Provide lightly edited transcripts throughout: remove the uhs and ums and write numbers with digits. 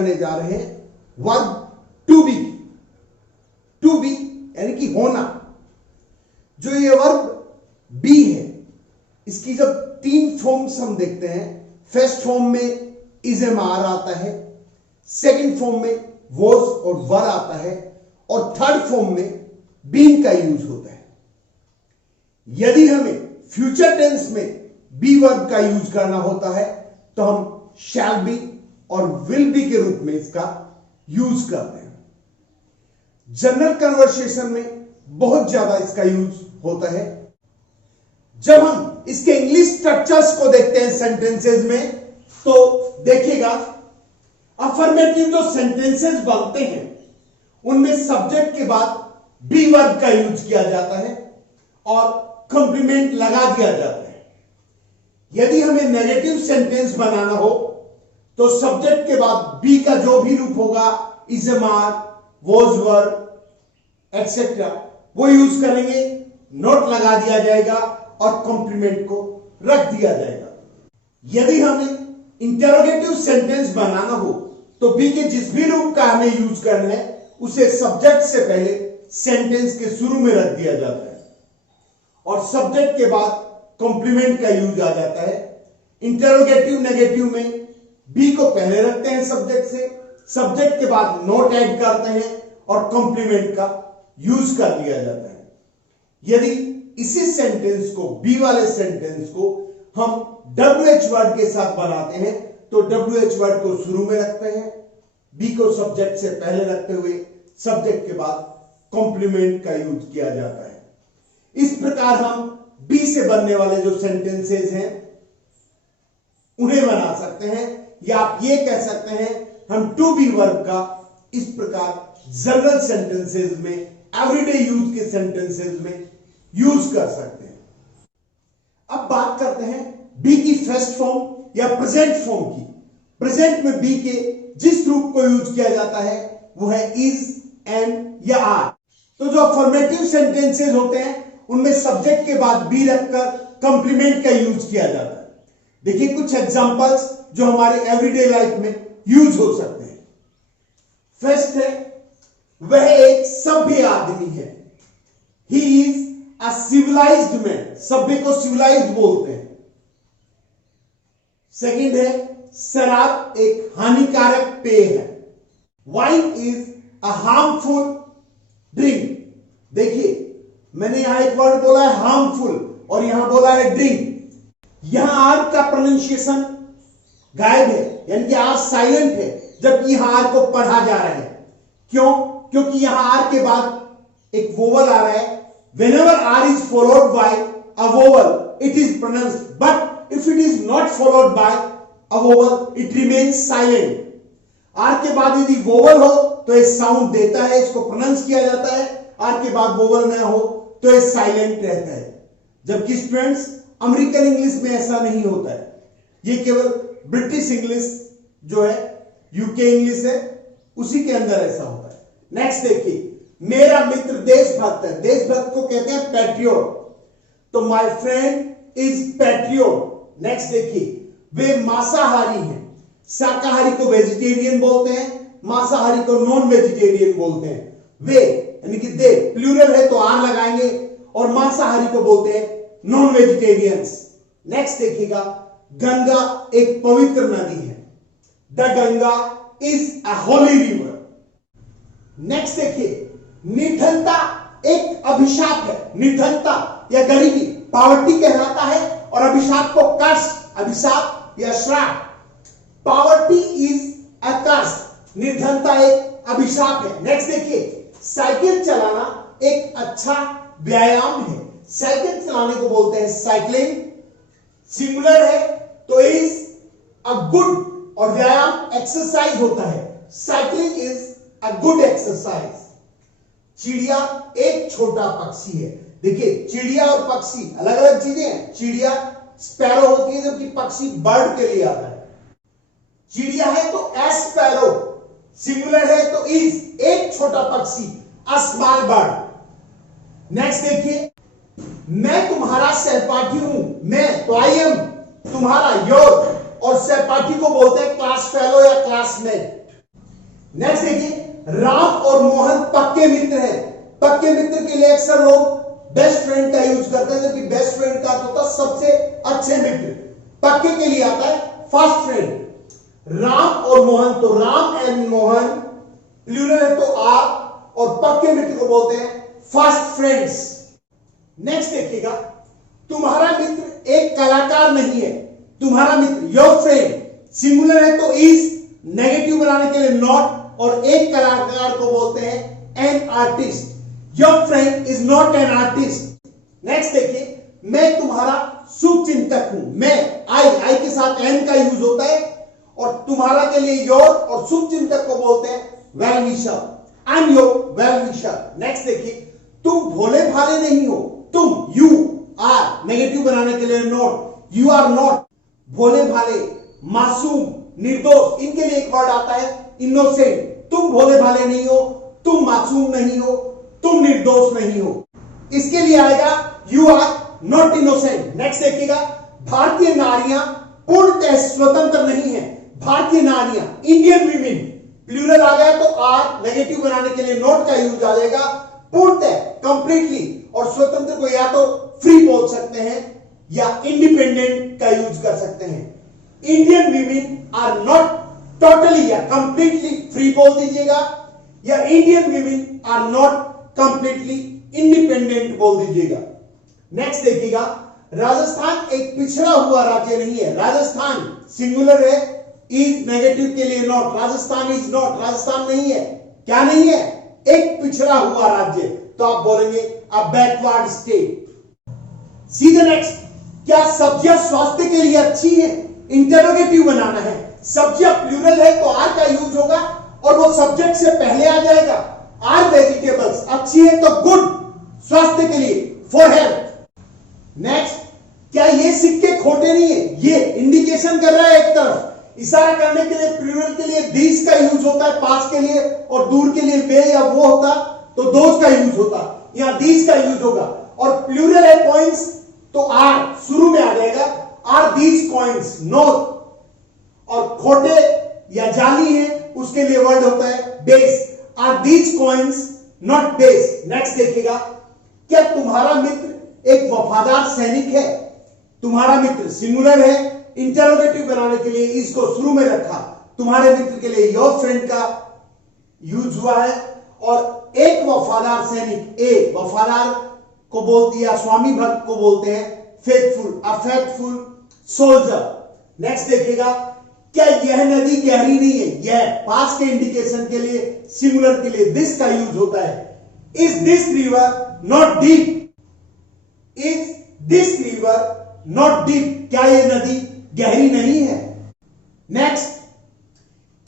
करने जा रहे हैं verb to be. To be यानी कि होना। जो ये वर्ब बी है, इसकी जब तीन फॉर्म्स हम देखते हैं, फर्स्ट फॉर्म में इज एम आर आता है, सेकंड फॉर्म में वॉज और वर आता है, और थर्ड फॉर्म में बीन का यूज होता है। यदि हमें फ्यूचर टेंस में बी वर्ब का यूज करना होता है तो हम शैल बी और विल बी के रूप में इसका यूज करते हैं। जनरल कन्वर्सेशन में बहुत ज्यादा इसका यूज होता है। जब हम इसके इंग्लिश स्ट्रक्चर्स को देखते हैं सेंटेंसेस में, तो देखिएगा अफर्मेटिव जो सेंटेंसेस बनते हैं उनमें सब्जेक्ट के बाद बी वर्ब का यूज किया जाता है और कॉम्प्लीमेंट लगा दिया जाता है। यदि हमें नेगेटिव सेंटेंस बनाना हो तो सब्जेक्ट के बाद बी का जो भी रूप होगा, is am are, was were etcetera, वो यूज करेंगे, नोट लगा दिया जाएगा और कॉम्प्लीमेंट को रख दिया जाएगा। यदि हमें इंटरोगेटिव सेंटेंस बनाना हो तो बी के जिस भी रूप का हमें यूज करना है उसे सब्जेक्ट से पहले सेंटेंस के शुरू में रख दिया जाता है और सब्जेक्ट के बाद कॉम्प्लीमेंट का यूज आ जाता है। इंटरोगेटिव नेगेटिव में बी को पहले रखते हैं सब्जेक्ट से, सब्जेक्ट के बाद नोट ऐड करते हैं और कॉम्प्लीमेंट का यूज कर लिया जाता है। यदि इसी सेंटेंस को, बी वाले सेंटेंस को हम WH वर्ड के साथ बनाते हैं तो WH वर्ड को शुरू में रखते हैं, बी को सब्जेक्ट से पहले रखते हुए सब्जेक्ट के बाद कॉम्प्लीमेंट का यूज किया जाता है। इस प्रकार हम बी से बनने वाले जो सेंटेंसेस हैं उन्हें बना सकते हैं, या आप ये कह सकते हैं हम टू बी वर्ब का इस प्रकार जनरल सेंटेंसेस में, एवरीडे यूज के सेंटेंसेस में यूज कर सकते हैं। अब बात करते हैं बी की फर्स्ट फॉर्म या प्रेजेंट फॉर्म की। प्रेजेंट में बी के जिस रूप को यूज किया जाता है वो है इज, एंड या आर। तो जो अफर्मेटिव सेंटेंसेस होते हैं उनमें सब्जेक्ट के बाद बी रखकर कॉम्प्लीमेंट का यूज किया जाता है। देखिए कुछ एग्जांपल्स जो हमारे एवरीडे लाइफ में यूज हो सकते हैं। फर्स्ट है, वह एक सभ्य आदमी है। He is a civilised man. सभ्य को सिविलाइज्ड बोलते हैं। सेकंड है, शराब एक हानिकारक पेय है। Wine is a harmful drink. देखिए मैंने यहां एक वर्ड बोला है हार्मफुल और यहां बोला है ड्रिंक। यहां आर का प्रोनाउंसिएशन गायब है, यानी कि आर साइलेंट है, जबकि यहां आर को पढ़ा जा रहा है। क्यों? क्योंकि यहां आर के बाद एक वोवल आ रहा है। whenever r is followed by a vowel it is pronounced, but if it is not followed by a vowel it remains silent. r के बाद यदि वोवल हो तो ये साउंड देता है, इसको प्रोनाउंस किया जाता है। r के बाद वोवल ना हो तो ये साइलेंट रहता है। जबकि स्टूडेंट्स अमेरिकन इंग्लिश में ऐसा नहीं होता है, ये केवल ब्रिटिश इंग्लिश जो है, यूके इंग्लिश है, उसी के अंदर ऐसा होता है। नेक्स्ट देखिए, मेरा मित्र देशभक्त है। देशभक्त को कहते हैं पैट्रियोट। तो my friend is patriot. Next देखिए, वे मांसाहारी हैं। शाकाहारी को वेजिटेरियन बोलते हैं, मांसाहारी को नॉन वेजिटेरियन बोलते हैं। वे यानी कि दे प्लूरल है तो आर लगाएंगे, और मांसाहारी को बोलते हैं नॉन वेजिटेरियंस। नेक्स्ट देखिएगा, गंगा एक पवित्र नदी है। The Ganga is a Holi river. Next देखिए, निर्धनता एक अभिशाप है। निर्धनता या गरीबी पावर्टी कहलाता है, और अभिशाप को कर्स, अभिशाप या श्राप। पावर्टी इज अ कर्स। निर्धनता एक अभिशाप है। नेक्स्ट देखिए, साइकिल चलाना एक अच्छा व्यायाम है। साइकिल चलाने को बोलते हैं साइक्लिंग। सिंगुलर है तो इज अ गुड, और व्यायाम एक्सरसाइज होता है। Cycling is a good exercise. चिड़िया एक छोटा पक्षी है। देखिए चिड़िया और पक्षी अलग अलग चीजें हैं। चिड़िया स्पैरो होती है, जबकि पक्षी बर्ड के लिए आता है। चिड़िया है तो एस्पैरो, सिंगुलर है तो इज एक छोटा पक्षी, अ स्मॉल बर्ड। नेक्स्ट देखिए, मैं तुम्हारा सहपाठी हूं। मैं तो आई एम, तुम्हारा योर, और सहपाठी को बोलते हैं क्लास फेलो या क्लासमेट। नेक्स्ट देखिए, राम और मोहन पक्के मित्र हैं। पक्के मित्र के लिए अक्सर लोग बेस्ट फ्रेंड का यूज करते हैं, जबकि बेस्ट फ्रेंड का होता है सबसे अच्छे मित्र। पक्के के लिए आता है फर्स्ट फ्रेंड। राम और मोहन, तो राम एंड मोहन प्लूरल है तो आर, और पक्के मित्र को बोलते हैं फर्स्ट फ्रेंड्स। नेक्स्ट देखिएगा, तुम्हारा मित्र एक कलाकार नहीं है। तुम्हारा मित्र योर फ्रेंड सिंगुलर है तो इज, नेगेटिव बनाने के लिए नॉट, और एक कलाकार को बोलते हैं an artist. Your friend is not an artist. Next देखिए, मैं तुम्हारा शुभ चिंतक हूं। मैं आई के साथ एन का यूज होता है, और तुम्हारा के लिए योर, और शुभ चिंतक को बोलते हैं well wisher. I am your well wisher. Next देखिए, तुम भोले भाले नहीं हो। तुम, यू आर, नेगेटिव बनाने के लिए नॉट, यू आर नॉट भोले भाले, मासूम, निर्दोष, इनके लिए एक वर्ड आता है इनोसेंट। तुम भोले भाले नहीं हो, तुम मासूम नहीं हो, तुम निर्दोष नहीं हो। इसके लिए आएगा you are not innocent. Next देखिएगा, भारतीय नारियां पूर्णतः स्वतंत्र नहीं है। भारतीय नारियां, इंडियन वीमेन, प्लूरल आ गया तो आर, नेगेटिव बनाने के लिए नॉट का यूज आ जाएगा। पूर्णतः, कंप्लीटली, और स्वतंत्र को या तो फ्री बोल सकते हैं या इंडिपेंडेंट का यूज कर सकते हैं। Indian women are not totally या कंप्लीटली फ्री बोल दीजिएगा, या Indian women are not completely independent बोल दीजिएगा। नेक्स्ट देखिएगा, राजस्थान एक पिछड़ा हुआ राज्य नहीं है। राजस्थान सिंगुलर है, इज नेगेटिव के लिए not, Rajasthan is not, Rajasthan नहीं है। क्या नहीं है? एक पिछड़ा हुआ राज्य, तो आप बोलेंगे a backward state. See the next, क्या सब्जियां स्वास्थ्य के लिए अच्छी है? इंटरोगेटिव बनाना है। सब्जियां प्लूरल है तो आर का यूज होगा, और वो सब्जेक्ट से पहले आ जाएगा। आर वेजिटेबल्स अच्छी है तो गुड, स्वास्थ्य के लिए, फॉर हेल्थ। नेक्स्ट, क्या ये सिक्के खोटे नहीं है? ये इंडिकेशन कर रहा है एक तरफ, इशारा करने के लिए प्लूरल के लिए दिस का यूज होता है पास के लिए, और दूर के लिए वे या वो होता तो दोज का यूज होता, यहां दिस का यूज होगा। और प्लूरल है कॉइन्स तो आर शुरू में आ जाएगा, आर दीज कॉइन्स नॉट, और खोटे या जाली है उसके लिए वर्ड होता है base, are these coins not base. Next देखिएगा, क्या तुम्हारा मित्र एक वफादार सैनिक है? तुम्हारा मित्र सिंगुलर है, इंटरोगेटिव बनाने के लिए इसको शुरू में रखा। तुम्हारे मित्र के लिए योर फ्रेंड का यूज हुआ है, और एक वफादार सैनिक, ए वफादार को बोल दिया, स्वामी भक्त को बोलते हैं फेथफुल, अ फेथफुल सोल्जर। नेक्स्ट देखिएगा, क्या यह नदी गहरी नहीं है? यह पास के इंडिकेशन के लिए, सिंगुलर के लिए दिस का यूज होता है। Is this river not deep? Is this river not deep? क्या यह नदी गहरी नहीं है? नेक्स्ट,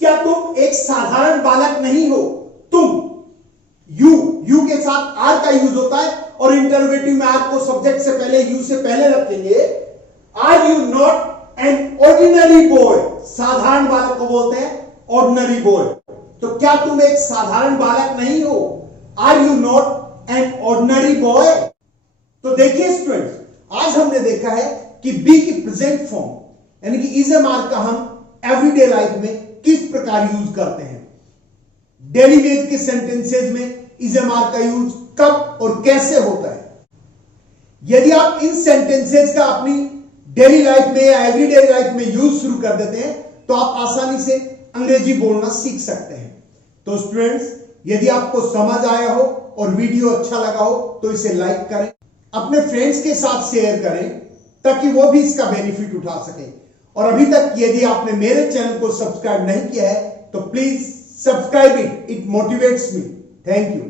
क्या तुम एक साधारण बालक नहीं हो? तुम, यू के साथ आर का यूज होता है, और इंटरोगेटिव में आर को सब्जेक्ट से पहले, यू से पहले रखेंगे। Are you not an ordinary boy? साधारण बालक को बोलते हैं ऑर्डिनरी बॉय। तो क्या तुम एक साधारण बालक नहीं हो? Are you not an ordinary boy? तो देखिए स्टूडेंट्स, आज हमने देखा है कि बी की प्रेजेंट फॉर्म यानी कि इज एम आर का हम एवरीडे लाइफ में किस प्रकार यूज करते हैं। डेली बेस के सेंटेंसेस में इज एम आर का यूज कब और कैसे होता है। यदि आप इन सेंटेंसेस का अपनी डेली लाइफ में या एवरीडे लाइफ में यूज शुरू कर देते हैं तो आप आसानी से अंग्रेजी बोलना सीख सकते हैं। तो स्टूडेंट्स, यदि आपको समझ आया हो और वीडियो अच्छा लगा हो तो इसे लाइक करें, अपने फ्रेंड्स के साथ शेयर करें ताकि वो भी इसका बेनिफिट उठा सकें। और अभी तक यदि आपने मेरे चैनल को सब्सक्राइब नहीं किया है तो please subscribe it motivates me. Thank you.